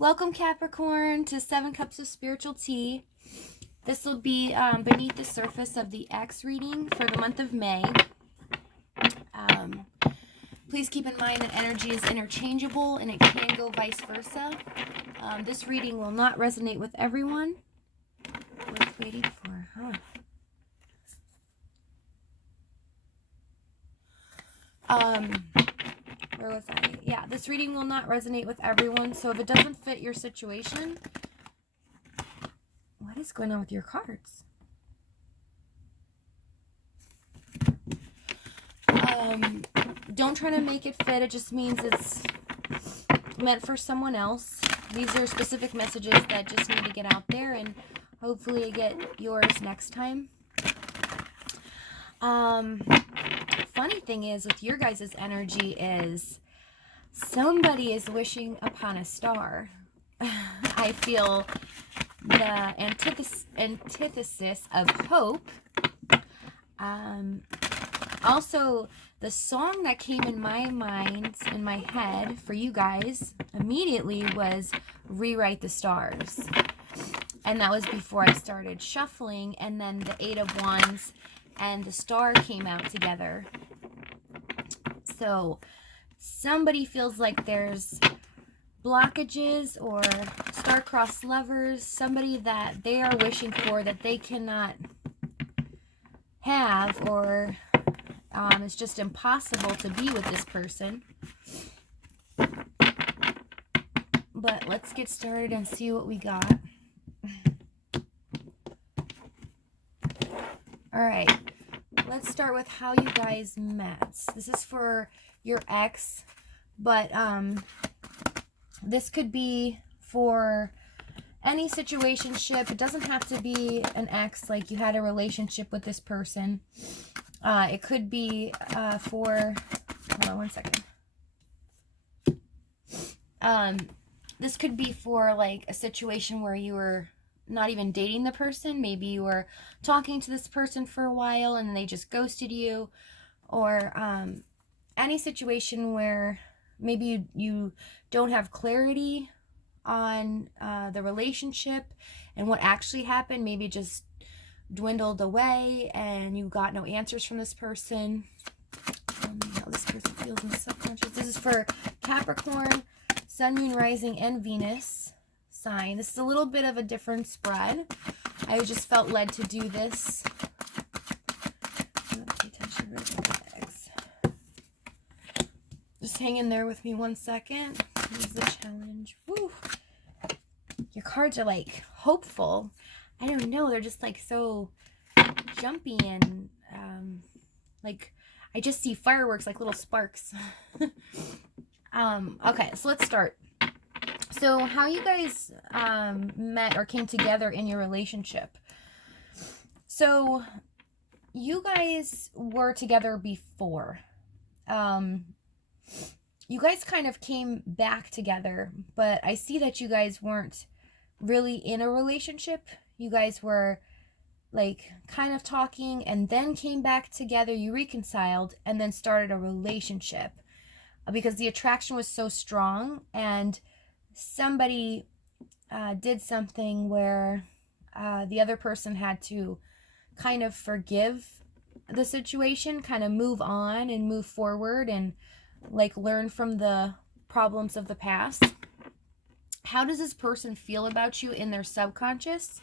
Welcome, Capricorn, to 7 Cups of Spiritual Tea. This will be beneath the surface of the X reading for the month of May. Please keep in mind that energy is interchangeable and it can go vice versa. This reading will not resonate with everyone. Worth waiting for, where was I? Yeah, this reading will not resonate with everyone. So if it doesn't fit your situation, what is going on with your cards? Don't try to make it fit. It just means it's meant for someone else. These are specific messages that just need to get out there, and hopefully you get yours next time. Funny thing is with your guys' energy is somebody is wishing upon a star. I feel the antithesis of hope. Also, the song that came in my mind, in my head for you guys immediately was Rewrite the Stars. And that was before I started shuffling, and then the 8 of Wands and the star came out together. So somebody feels like there's blockages or star-crossed lovers, somebody that they are wishing for that they cannot have, or it's just impossible to be with this person. But let's get started and see what we got. All right, let's start with how you guys met. This is for your ex, but this could be for any situationship. It doesn't have to be an ex, like you had a relationship with this person. It could be for, hold on one second. This could be for like a situation where you were not even dating the person. Maybe you were talking to this person for a while and they just ghosted you, or any situation where maybe you don't have clarity on the relationship and what actually happened. Maybe it just dwindled away and you got no answers from this person. How this person feels in the subconscious. This is for Capricorn, Sun, Moon, Rising, and Venus sign. This is a little bit of a different spread. I just felt led to do this. Pay attention to the X. Just hang in there with me one second. Here's the challenge. Woo. Your cards are like hopeful. I don't know. They're just like so jumpy and like I just see fireworks, like little sparks. Okay, so let's start. So how you guys met or came together in your relationship. So you guys were together before. You guys kind of came back together, but I see that you guys weren't really in a relationship. You guys were like kind of talking and then came back together. You reconciled and then started a relationship because the attraction was so strong, and somebody did something where the other person had to kind of forgive the situation, kind of move on and move forward and like learn from the problems of the past. How does this person feel about you in their subconscious?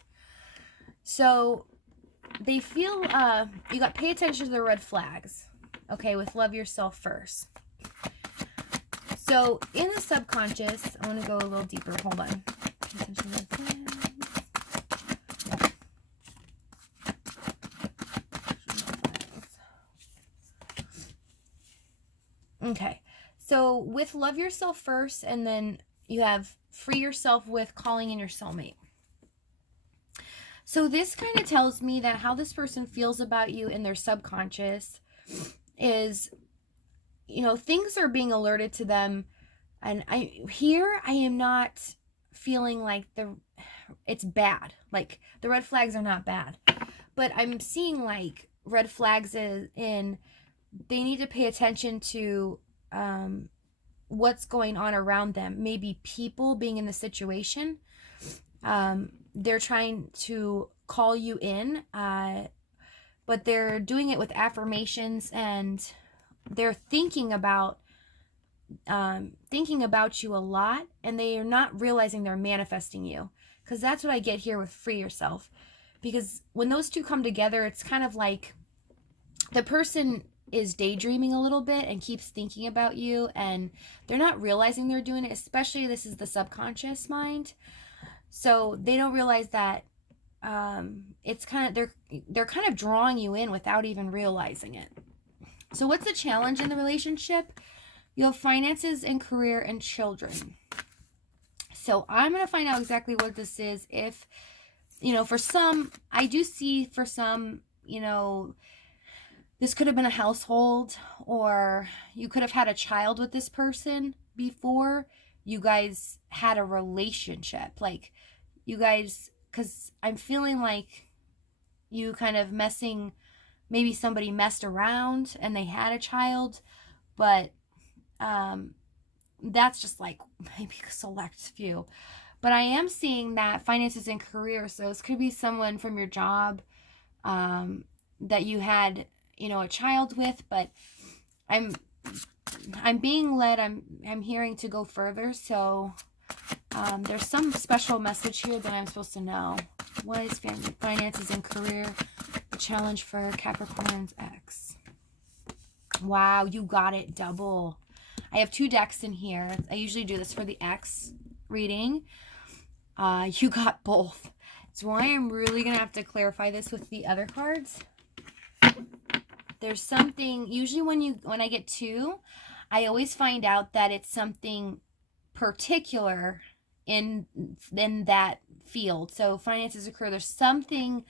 So they feel, you got to pay attention to the red flags, okay, with love yourself first. So in the subconscious, I want to go a little deeper. Hold on. Pay attention to the red flags. Okay, so with love yourself first, and then you have free yourself with calling in your soulmate. So this kind of tells me that how this person feels about you in their subconscious is, you know, things are being alerted to them. And I am not feeling like it's bad. Like the red flags are not bad, but I'm seeing like red flags in they need to pay attention to what's going on around them. Maybe people being in the situation. They're trying to call you in, but they're doing it with affirmations, and they're thinking about you a lot, and they are not realizing they're manifesting you. Because that's what I get here with free yourself. Because when those two come together, it's kind of like the person is daydreaming a little bit and keeps thinking about you, and they're not realizing they're doing it. Especially, this is the subconscious mind, so they don't realize that it's kind of, they're kind of drawing you in without even realizing it. So what's the challenge in the relationship? You have finances and career and children. So I'm going to find out exactly what this is. If, for some, I do see for some, this could have been a household, or you could have had a child with this person before you guys had a relationship. Like, you guys, because I'm feeling like you kind of maybe somebody messed around and they had a child, but that's just like maybe a select few. But I am seeing that finances and career, so this could be someone from your job that you had, a child with, but I'm being led, I'm hearing to go further, so there's some special message here that I'm supposed to know. What is family, finances, and career? The challenge for Capricorn Ex. Wow, you got it double. I have 2 decks in here. I usually do this for the X reading. You got both. That's why I'm really going to have to clarify this with the other cards. There's something, usually when I get 2, I always find out that it's something particular in that field. So finances occur. There's something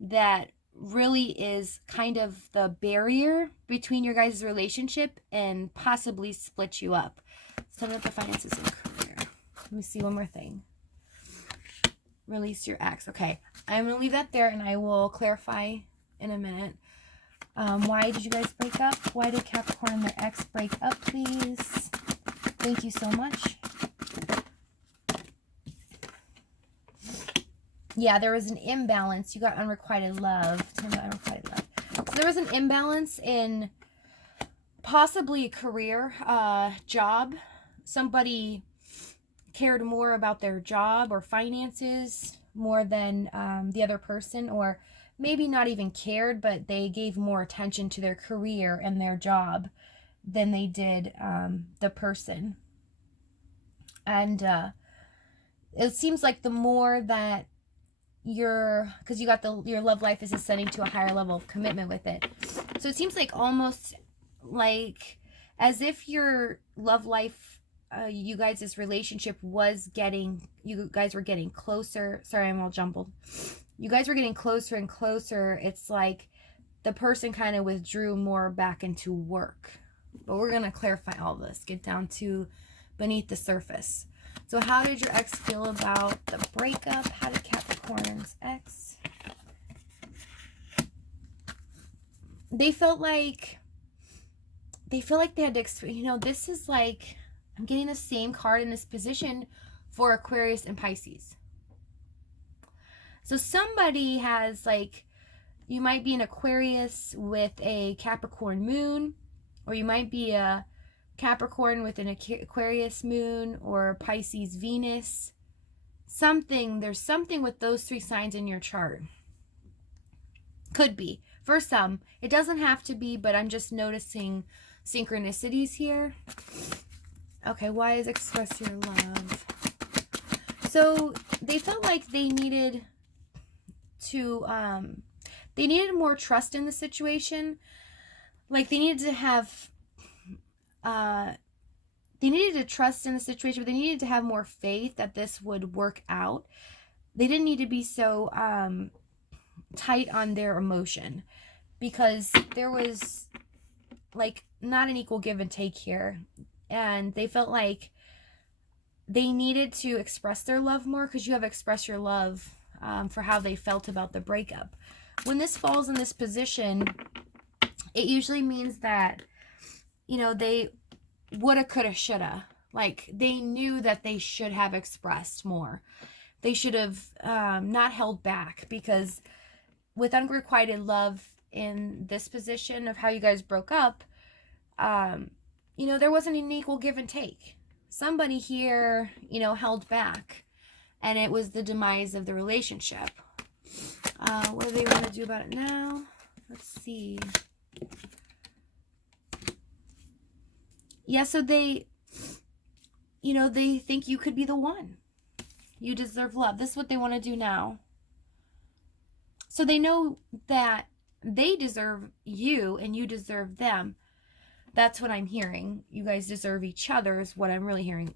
that really is kind of the barrier between your guys' relationship and possibly split you up. Some of the finances and career. Let me see one more thing. Release your ex. Okay, I'm going to leave that there, and I will clarify in a minute. Why did you guys break up? Why did Capricorn and their ex break up, please? Thank you so much. Yeah, there was an imbalance. You got unrequited love. Tell me about unrequited love. So there was an imbalance in possibly a career, job. Somebody cared more about their job or finances more than the other person, or maybe not even cared, but they gave more attention to their career and their job than they did the person. And it seems like the more that because you got your love life is ascending to a higher level of commitment with it. So it seems like almost like as if your love life, you guys' relationship you guys were getting closer. Sorry, I'm all jumbled. You guys were getting closer and closer. It's like the person kind of withdrew more back into work. But we're going to clarify all this, get down to beneath the surface. So how did your ex feel about the breakup? How did Capricorn's ex? They felt like they had to, this is like, I'm getting the same card in this position for Aquarius and Pisces. So somebody has, like, you might be an Aquarius with a Capricorn moon, or you might be a Capricorn with an Aquarius moon, or Pisces Venus. There's something with those 3 signs in your chart. Could be. For some. It doesn't have to be, but I'm just noticing synchronicities here. Okay, why is express your love? So they felt like they needed more trust in the situation. Like they needed to have they needed to trust in the situation, but they needed to have more faith that this would work out. They didn't need to be so tight on their emotion, because there was like not an equal give and take here, and they felt like they needed to express their love more, because you have expressed your love for how they felt about the breakup. When this falls in this position, it usually means that, they woulda, coulda, shoulda. Like, they knew that they should have expressed more. They should have not held back, because with unrequited love in this position of how you guys broke up, you know, there wasn't an equal give and take. Somebody here, you know, held back, and it was the demise of the relationship. What do they want to do about it now? Let's see. Yeah, so they, you know, they think you could be the one. You deserve love. This is what they want to do now. So they know that they deserve you and you deserve them. That's what I'm hearing. You guys deserve each other is what I'm really hearing.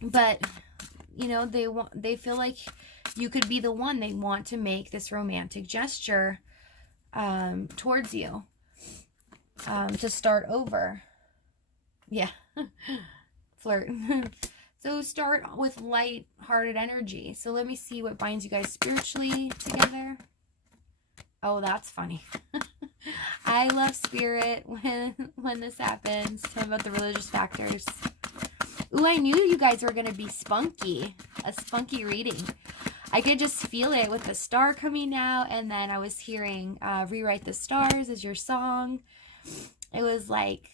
But, you know, they feel like you could be the one. They want to make this romantic gesture towards you to start over. Yeah. Flirt. So start with light-hearted energy. So let me see what binds you guys spiritually together. Oh, that's funny. I love spirit when this happens. Tell me about the religious factors. Ooh, I knew you guys were going to be spunky. A spunky reading. I could just feel it with the star coming out. And then I was hearing Rewrite the Stars as your song. It was like,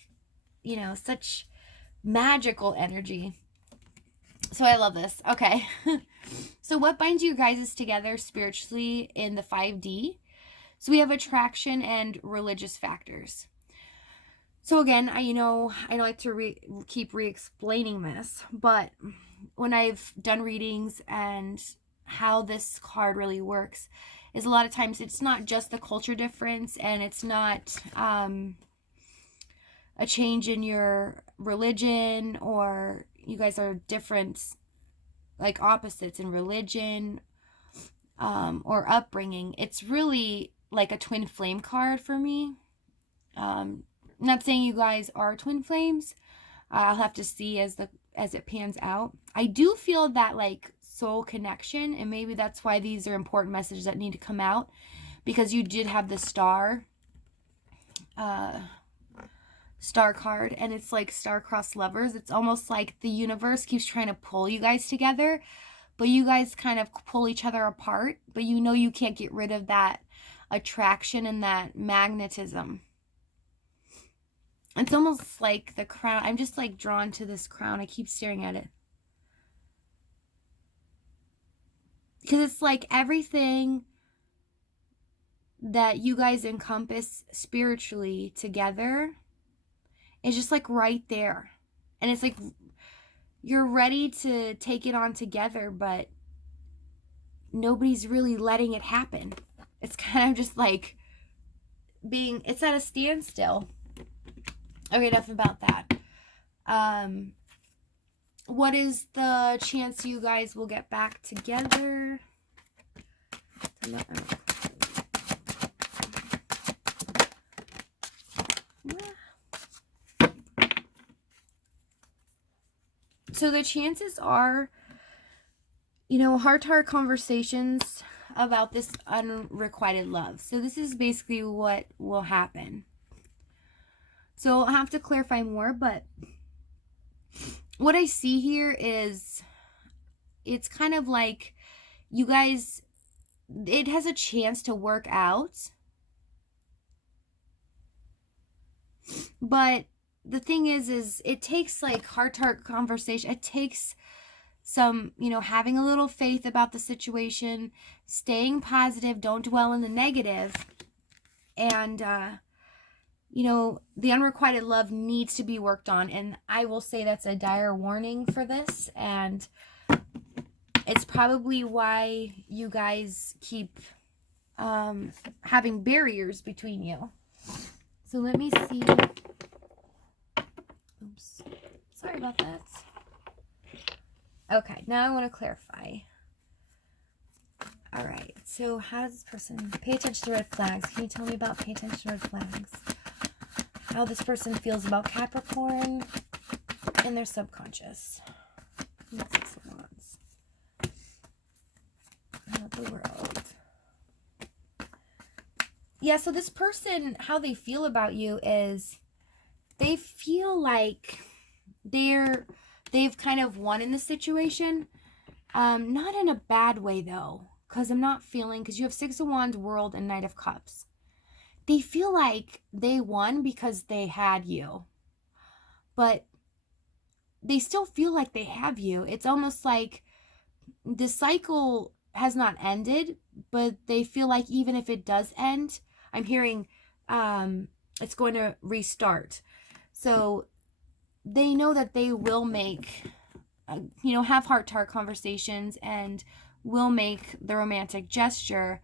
you know, such magical energy. So I love this. Okay. So what binds you guys together spiritually in the 5D? So we have attraction and religious factors. So again, I like to keep re-explaining this, but when I've done readings and how this card really works is a lot of times it's not just the culture difference, and it's not a change in your religion, or you guys are different, like opposites in religion or upbringing. It's really like a twin flame card for me. Not saying you guys are twin flames. I'll have to see as it pans out. I do feel that like soul connection, and maybe that's why these are important messages that need to come out, because you did have the star card, and it's like star-crossed lovers. It's almost like the universe keeps trying to pull you guys together, but you guys kind of pull each other apart, but you know you can't get rid of that attraction and that magnetism. It's almost like the crown. I'm just like drawn to this crown. I keep staring at it, because it's like everything that you guys encompass spiritually together is just like right there. And it's like you're ready to take it on together, but nobody's really letting it happen. It's kind of just like it's at a standstill. Okay, enough about that. What is the chance you guys will get back together? So the chances are, you know, heart-to-heart conversations about this unrequited love. So this is basically what will happen. So I'll have to clarify more, but what I see here is it's kind of like you guys, it has a chance to work out. But the thing is it takes like heart-to-heart conversation. It takes some, you know, having a little faith about the situation, staying positive, don't dwell in the negative. And, you know, the unrequited love needs to be worked on. And I will say that's a dire warning for this. And it's probably why you guys keep having barriers between you. So let me see. Oops. Sorry about that. Okay, now I want to clarify. All right, so how does this person pay attention to red flags? Can you tell me about pay attention to red flags? How this person feels about Capricorn in their subconscious. Six of Wands. Out the world. Yeah, so this person, how they feel about you is they feel like They've kind of won in the situation. Not in a bad way though, because I'm not feeling, because you have Six of Wands, World, and Knight of Cups. They feel like they won because they had you, but they still feel like they have you. It's almost like the cycle has not ended, but they feel like even if it does end, I'm hearing it's going to restart. So they know that they will make, have heart-to-heart conversations and will make the romantic gesture,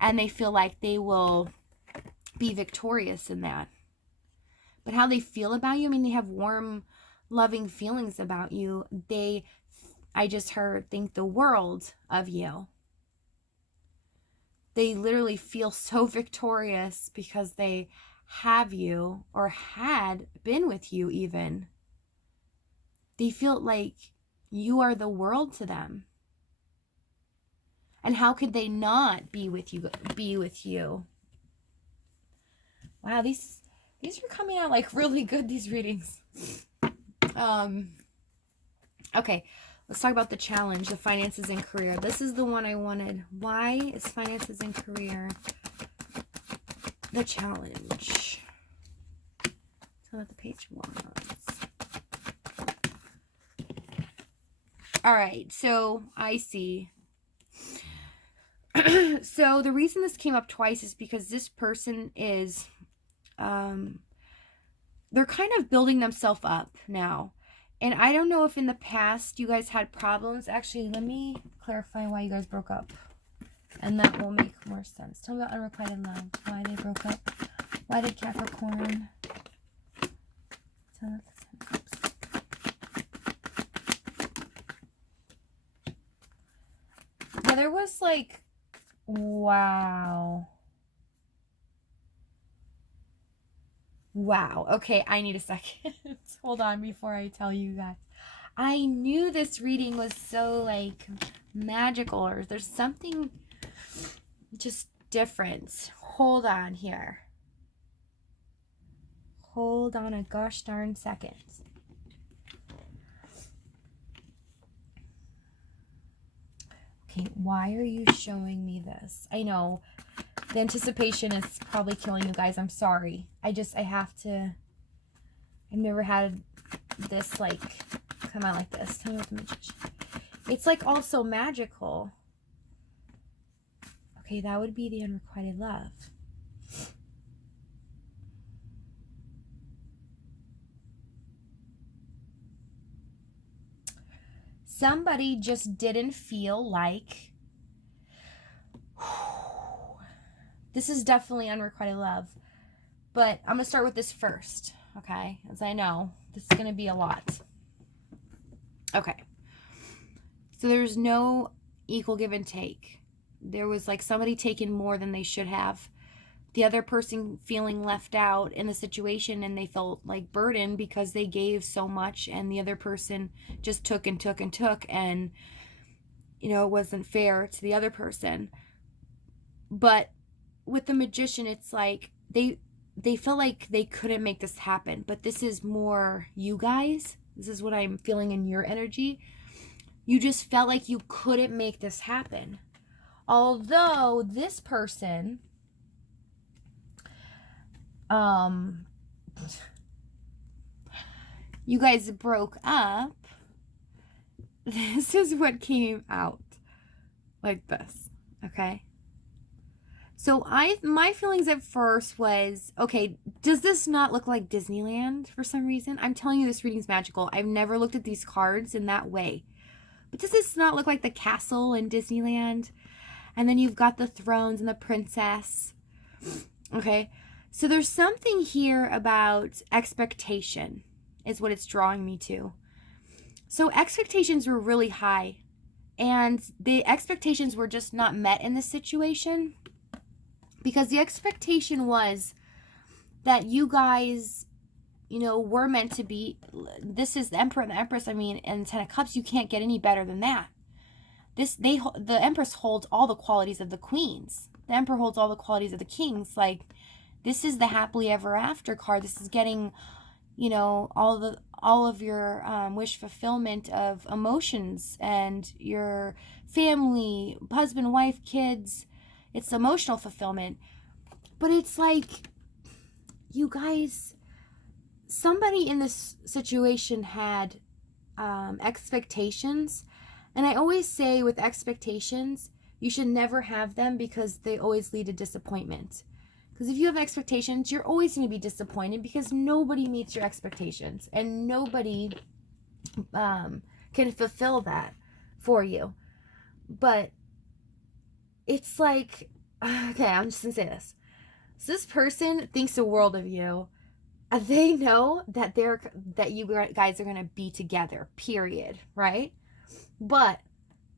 and they feel like they will be victorious in that. But how they feel about you, I mean, they have warm, loving feelings about you. I just heard, think the world of you. They literally feel so victorious because they have you, or had been with you even. They feel like you are the world to them. And how could they not be with you? Wow, these are coming out like really good, these readings. Okay, let's talk about the challenge, the finances and career. This is the one I wanted. Why is finances and career the challenge? Tell what the page wants. All right, so I see. So the reason this came up twice is because this person is, they're kind of building themselves up now. And I don't know if in the past you guys had problems. Actually, let me clarify why you guys broke up. And that will make more sense. Tell me about unrequited love. Why they broke up. Why did Capricorn... Yeah, there was like... Wow. Wow. Okay, I need a second. Hold on before I tell you guys. I knew this reading was so like magical, or there's something just different. Hold on here. Hold on a gosh darn second. Okay, why are you showing me this? I know the anticipation is probably killing you guys. I'm sorry. I have to. I've never had this like come out like this. Tell me what the magician. It's like also magical. Okay, that would be the unrequited love. Somebody just didn't feel like this is definitely unrequited love. But I'm going to start with this first, okay? As I know, this is going to be a lot. Okay. So there's no equal give and take. There was like somebody taking more than they should have. The other person feeling left out in the situation, and they felt like burdened because they gave so much, and the other person just took and took and took, and it wasn't fair to the other person. But with the magician, it's like they felt like they couldn't make this happen. But this is more you guys. This is what I'm feeling in your energy. You just felt like you couldn't make this happen. Although this person, you guys broke up. This is what came out like this, okay? So my feelings at first was, okay, does this not look like Disneyland for some reason? I'm telling you, this reading's magical. I've never looked at these cards in that way. But does this not look like the castle in Disneyland? And then you've got the thrones and the princess. Okay? So there's something here about expectation is what it's drawing me to. So expectations were really high. And the expectations were just not met in this situation. Because the expectation was that you guys, were meant to be. This is the Emperor and the Empress. I mean, and Ten of Cups, you can't get any better than that. The Empress holds all the qualities of the queens. The Emperor holds all the qualities of the kings. Like, this is the happily ever after card. This is getting, all all of your wish fulfillment of emotions and your family, husband, wife, kids. It's emotional fulfillment. But it's like, you guys, somebody in this situation had expectations. And I always say with expectations, you should never have them because they always lead to disappointment. Because if you have expectations, you're always going to be disappointed because nobody meets your expectations and nobody can fulfill that for you. But it's like, okay, I'm just going to say this. So this person thinks the world of you. They know that you guys are going to be together, period, right? But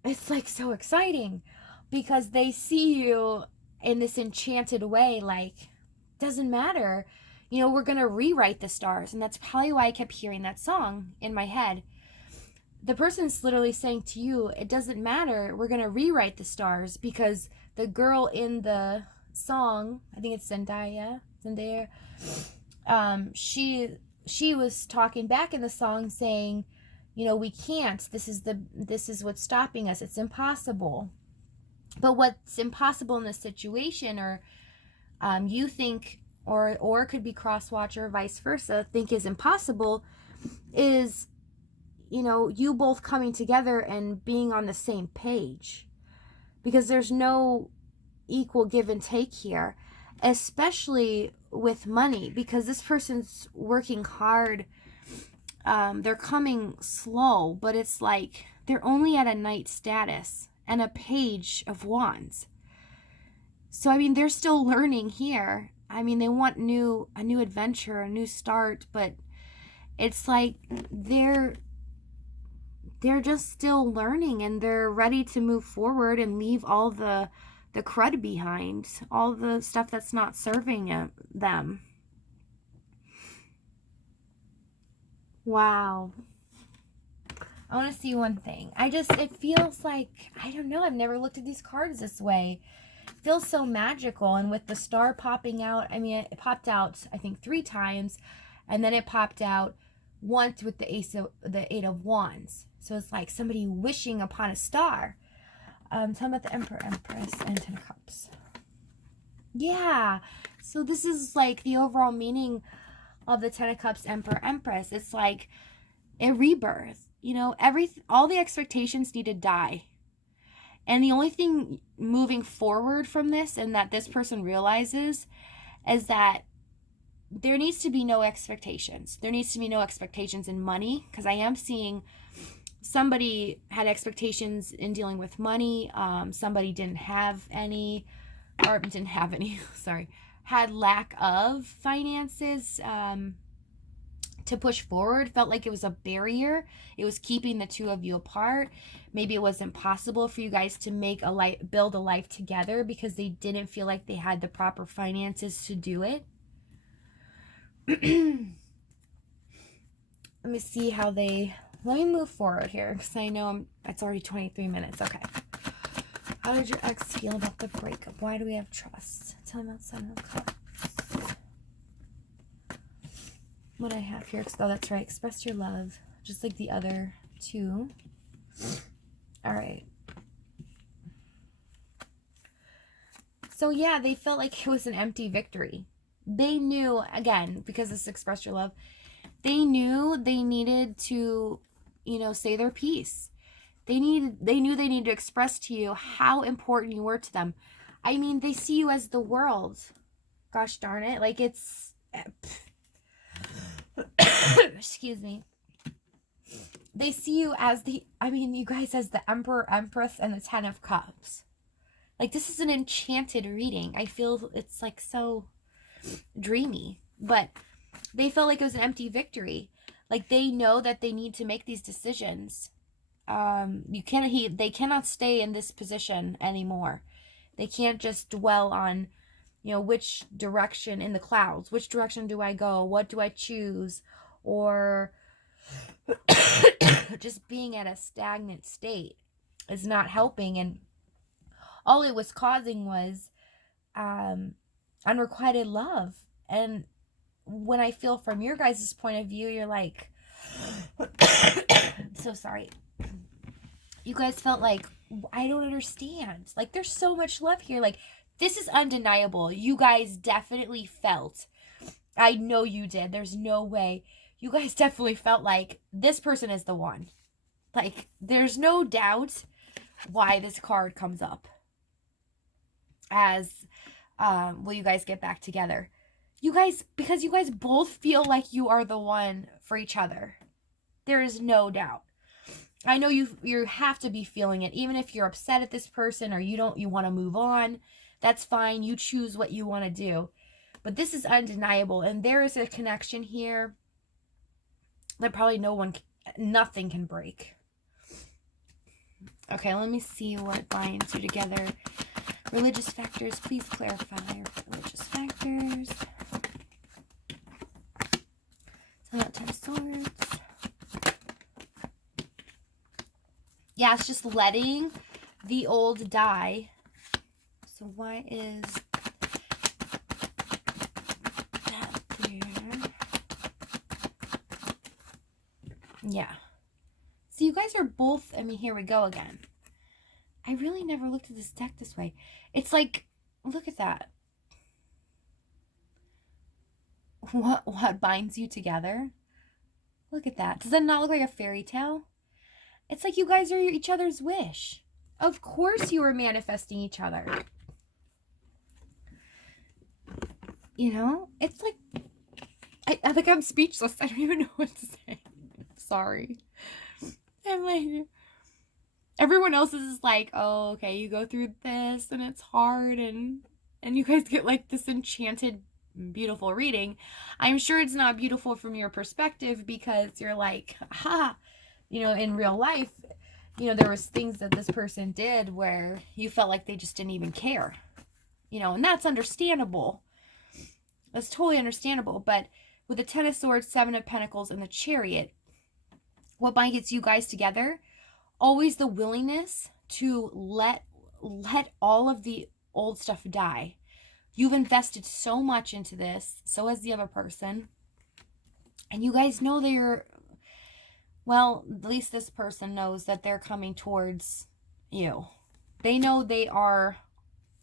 it's like so exciting because they see you in this enchanted way, like, doesn't matter, we're gonna rewrite the stars. And that's probably why I kept hearing that song in my head. The person's literally saying to you, it doesn't matter, we're gonna rewrite the stars, because the girl in the song, I think it's Zendaya, she was talking back in the song saying, we can't, this is what's stopping us, it's impossible. But what's impossible in this situation, or you think, or it could be crosswatch or vice versa, think is impossible, is, you both coming together and being on the same page. Because there's no equal give and take here, especially with money, because this person's working hard. They're coming slow, but it's like they're only at a knight status and a page of wands. So, they're still learning here. They want a new adventure, a new start, but it's like they're just still learning, and they're ready to move forward and leave all the crud behind, all the stuff that's not serving them. Wow. I want to see one thing. It feels like, I don't know, I've never looked at these cards this way. It feels so magical. And with the star popping out, it popped out, I think, 3 times. And then it popped out once with the 8 of Wands. So it's like somebody wishing upon a star. Tell me about the Emperor, Empress, and 10 of Cups. Yeah. So this is like the overall meaning of the 10 of Cups, Emperor, Empress. It's like a rebirth. All the expectations need to die. And the only thing moving forward from this, and that this person realizes, is that there needs to be no expectations. There needs to be no expectations in money, because I am seeing somebody had expectations in dealing with money. Somebody didn't have any, sorry, had lack of finances to push forward, felt like it was a barrier. It was keeping the two of you apart. Maybe it was impossible for you guys to build a life together because they didn't feel like they had the proper finances to do it. Let me see let me move forward here, because I know it's already 23 minutes. Okay. How did your ex feel about the breakup? Why do we have trust? Tell me about 7 of Cups. What I have here, oh, that's right, express your love, just like the other 2. All right. So yeah, they felt like it was an empty victory. They knew, again, because this express your love, they knew they needed to, say their piece. They knew they needed to express to you how important you were to them. They see you as the world. Gosh darn it. Like, it's... excuse me. They see you as you guys as the Emperor, Empress, and the 10 of Cups. Like, this is an enchanted reading. I feel it's like so dreamy, but they felt like it was an empty victory. Like, they know that they need to make these decisions. They cannot stay in this position anymore. They can't just dwell on, which direction in the clouds, which direction do I go? What do I choose? Or just being at a stagnant state is not helping. And all it was causing was unrequited love. And when I feel from your guys' point of view, you're like, So sorry. You guys felt like, I don't understand. Like, there's so much love here. Like, this is undeniable. You guys definitely felt. I know you did. There's no way. You guys definitely felt like this person is the one. Like, there's no doubt why this card comes up as, will you guys get back together? You guys, because you guys both feel like you are the one for each other. There is no doubt. I know you have to be feeling it, even if you're upset at this person or you want to move on. That's fine. You choose what you want to do. But this is undeniable, and there is a connection here that probably nothing can break. Okay, let me see what binds you together. Religious factors, please clarify religious factors. So not 10 of Swords. Yeah, it's just letting the old die. So why is that there? Yeah. So you guys are both, I mean, here we go again. I really never looked at this deck this way. It's like, look at that. What binds you together? Look at that. Does that not look like a fairy tale? It's like you guys are each other's wish. Of course you are manifesting each other. You know? It's like, I think I'm speechless. I don't even know what to say. Sorry. I'm like, everyone else is like, oh, okay, you go through this and it's hard and you guys get like this enchanted, beautiful reading. I'm sure it's not beautiful from your perspective because you're like, ha, you know, in real life, you know, there was things that this person did where you felt like they just didn't even care, you know, and that's understandable. That's totally understandable. But with the 10 of Swords, 7 of Pentacles, and the Chariot, what binds you guys together? Always the willingness to let all of the old stuff die. You've invested so much into this, so has the other person. And you guys know well, at least this person knows that they're coming towards you. They know they are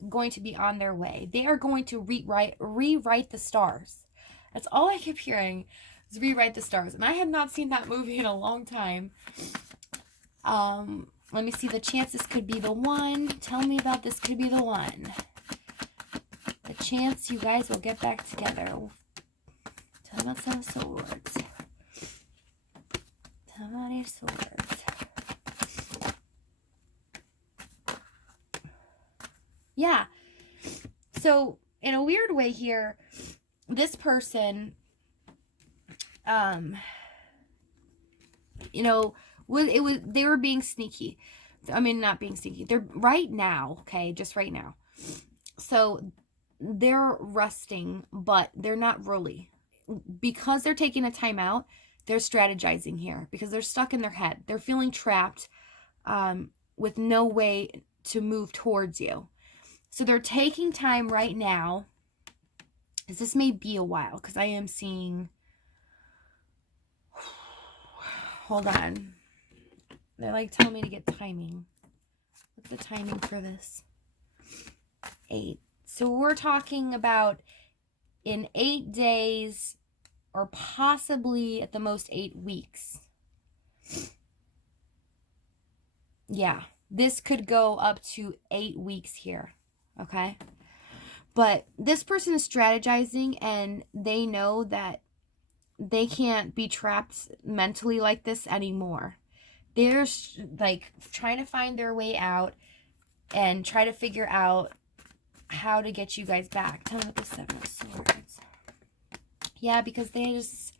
going to be on their way. They are going to rewrite the stars. That's all I kept hearing, is rewrite the stars. And I had not seen that movie in a long time. Let me see. The chances could be the one. Tell me about this could be the one. The chance you guys will get back together. Tell me about some of Swords. Tell me about your Swords. Yeah. So, in a weird way here, this person, you know, they were being sneaky. I mean, not being sneaky. They're right now, okay, just right now. So they're resting, but they're not really. Because they're taking a time out, they're strategizing here because they're stuck in their head. They're feeling trapped with no way to move towards you. So they're taking time right now. This may be a while because I am seeing... Hold on. They're like telling me to get timing. What's the timing for this? 8. So we're talking about in 8 days or possibly at the most 8 weeks. Yeah, this could go up to 8 weeks here, okay? But this person is strategizing and they know that they can't be trapped mentally like this anymore. They're like trying to find their way out and try to figure out how to get you guys back. Tell me about the 7 of Swords. Yeah, because they just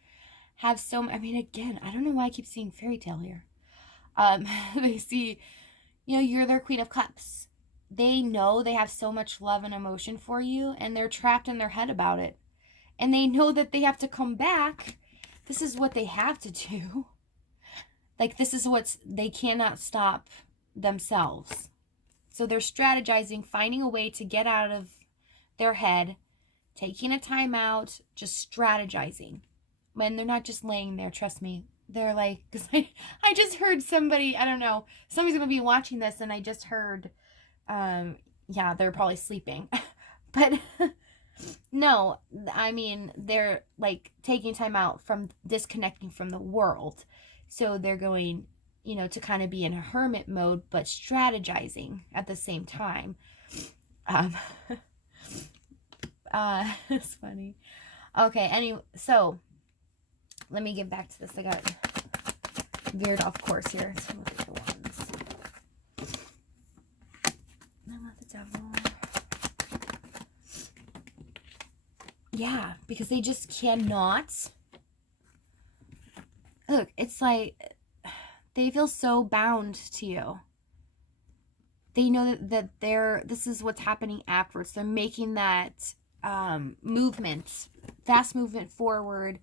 have so much. I mean, again, I don't know why I keep seeing fairy tale here. They see, you know, you're their Queen of Cups. They know they have so much love and emotion for you, and they're trapped in their head about it. And they know that they have to come back. This is what they have to do. Like, this is they cannot stop themselves. So they're strategizing, finding a way to get out of their head, taking a time out, just strategizing. When they're not just laying there, trust me, they're like, because I just heard somebody, I don't know, somebody's going to be watching this, and I just heard, yeah, they're probably sleeping. But no, I mean, they're like taking time out from disconnecting from the world. So they're going, you know, to kind of be in a hermit mode, but strategizing at the same time. It's funny. Okay, anyway, so let me get back to this. I got veered off course here. So look at the ones. I want the devil. Yeah, because they just cannot. Look, it's like they feel so bound to you. They know that this is what's happening afterwards. They're making that movement, fast movement forward,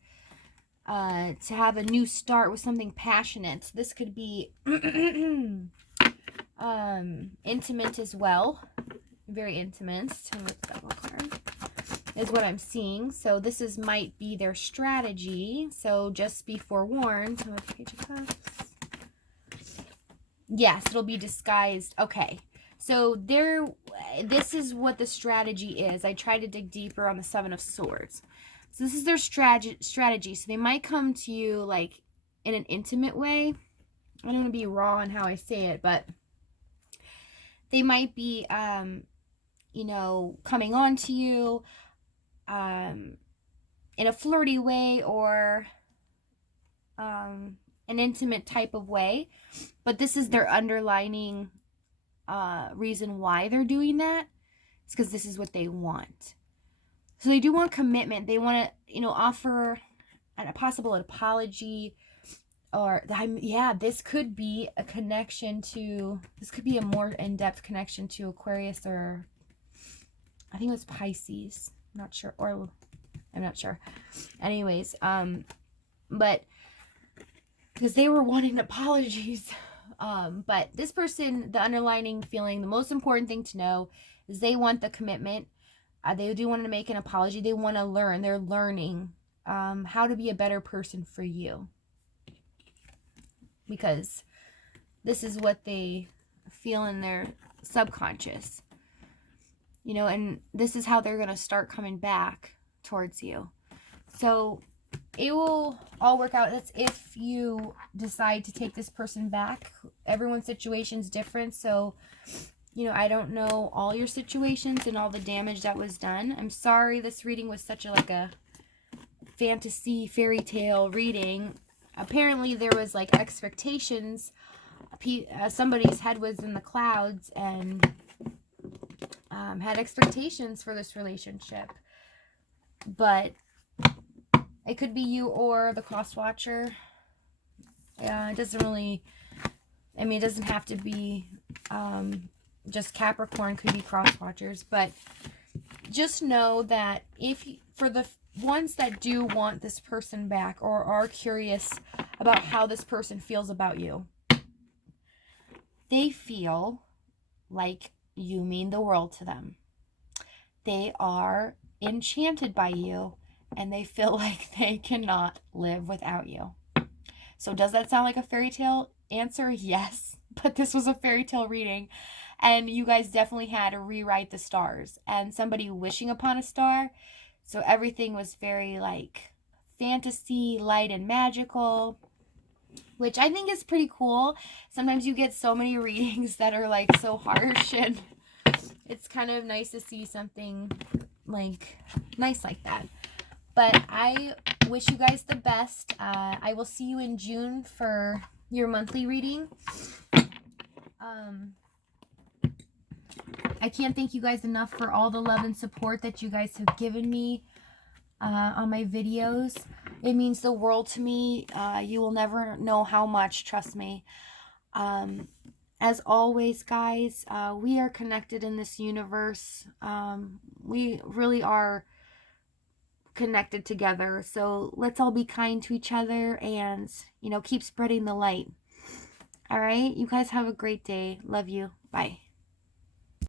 to have a new start with something passionate. This could be intimate as well. Very intimate. Is what I'm seeing. So this might be their strategy. So just be forewarned. Page of Cups. Yes, it'll be disguised. Okay. So this is what the strategy is. I tried to dig deeper on the Seven of Swords. So this is their strategy. So they might come to you like in an intimate way. I don't want to be raw in how I say it, but they might be, you know, coming on to you in a flirty way, or an intimate type of way. But this is their underlining reason why they're doing that. It's because this is what they want. So they do want commitment. They want to, you know, offer a possible apology, or yeah, this could be a connection to, this could be a more in-depth connection to Aquarius, or I think it was Pisces. I'm not sure, or I'm not sure. Anyways, but because they were wanting apologies. But this person, the underlining feeling, the most important thing to know is they want the commitment. They do want to make an apology. They want to learn. They're learning how to be a better person for you. Because this is what they feel in their subconscious. You know, and this is how they're going to start coming back towards you. So it will all work out. That's if you decide to take this person back. Everyone's situation's different. So, you know, I don't know all your situations and all the damage that was done. I'm sorry this reading was such a fantasy fairy tale reading. Apparently there was like expectations. Somebody's head was in the clouds and had expectations for this relationship. But it could be you or the cross watcher. It doesn't really, I mean, it doesn't have to be just Capricorn, could be cross watchers. But just know that for the ones that do want this person back, or are curious about how this person feels about you, they feel like you mean the world to them. They are enchanted by you, and they feel like they cannot live without you. So does that sound like a fairy tale answer? Yes, but this was a fairy tale reading, and you guys definitely had to rewrite the stars, and somebody wishing upon a star. So everything was very like fantasy, light and magical, which I think is pretty cool. Sometimes you get so many readings that are like so harsh, and it's kind of nice to see something like nice like that. But I wish you guys the best. I will see you in June for your monthly reading. I can't thank you guys enough for all the love and support that you guys have given me on my videos. It means the world to me. You will never know how much, trust me. As always, guys, we are connected in this universe. We really are connected together. So let's all be kind to each other and, you know, keep spreading the light. All right? You guys have a great day. Love you. Bye.